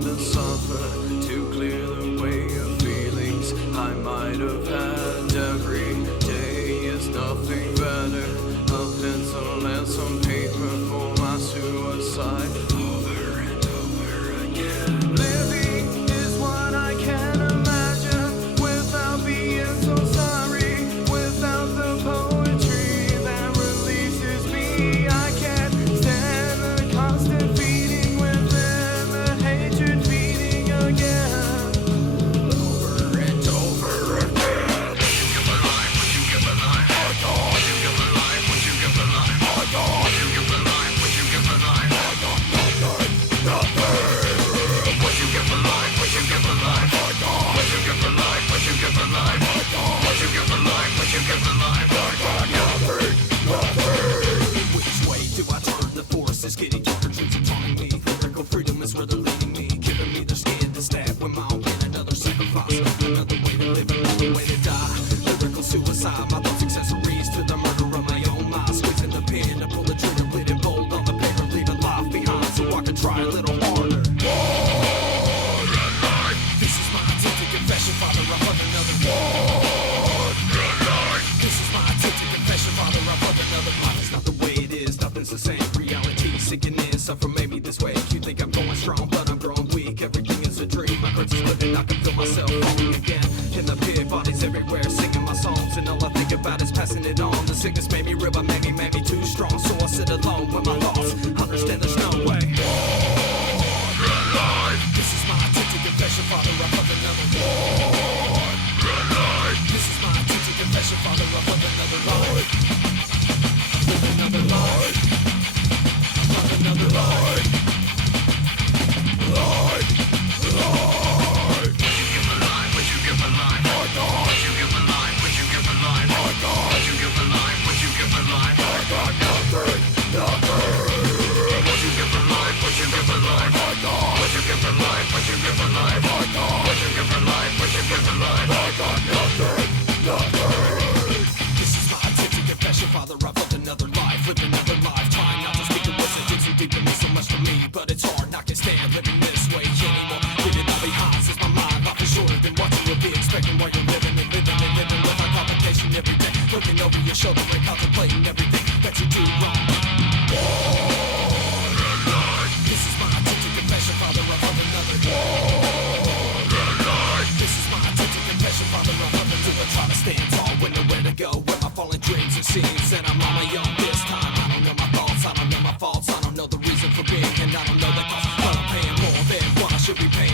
tried to suffer to clear the way of feelings I might have had. Every day is nothing better. A pencil and some paper for my suicide. Over and over again. Living is what I can't imagine without being so sorry. Without the poetry that releases me, I can't stand the constant feeding within, the hatred feeding again. Over and over again. Would you give a life? Would you give a life? Oh God. Would you give a life? Would you give a life? Oh God. Would you give a life? Would you give a life? Oh God. Nothing. Would you give a life? Would you give a life? Oh God. Would you give a life? Would you give a life? Oh God. Would you give a life? Would you give a life? Oh God. Nothing. Which way do I turn? The forest is getting darker, dreams are taunting me. Lyrical freedom is where they're leading me, giving me their skin to stab when my own pain, another sacrifice, another way to live, another way to die. Lyrical suicide, my thoughts accessories to the murder of my own mind. Squeezing the pen to pull the trigger, bleeding bold on the paper, leaving life behind so I can try a little harder. This is my attempted confession, Father, I've loved another war. This is my attempted confession, Father, I've loved another life. It's not the way it is, nothing's the same. Reality sinking in, suffer made me this way. You think I'm going strong, but I'm growing weak. Everything is a dream, my curse is living, I can feel myself falling again. In the pit, bodies everywhere, singing my songs, and all I think about is passing it on. The sickness made me real, but made me too strong. So I sit alone with my thoughts, understand there's no way. This is my attempted confession, Father, I've loved another war. This is my attempted confession, Father, I've loved another life. Live another life. Love another life. Would you give a life? Would you give a life? Oh God. Would you give a life? Would you give a life? Oh God. Would you give a life? Would you give a life? Oh God. Nothing. Would you give a life? Would you give a life? Oh God. Would you give a life? Would you give a life? Oh God. Would you give a life? Would you give a life? Oh God. Nothing. This is my attempted confession, Father, I've lived another life. Lived another life, trying not to speak the words that dig so deep and mean so much to me. But it's hard, I can't stand living this way anymore. Leaving all behind since my mind life is shorter than what you would be expecting while you're living and living and living without complication every day. Looking over your shoulder and contemplating everything that you do wrong. This is my attempted confession, Father, I've loved another This is my attempted confession, Father, I've loved another. Try to stand tall, with nowhere to go. Where my fallen dreams, it seems that I'm on my own this time. I don't know my thoughts, I don't know my faults, I don't know the reason for being, and I don't know the cost, but I'm paying more than what I should be paying.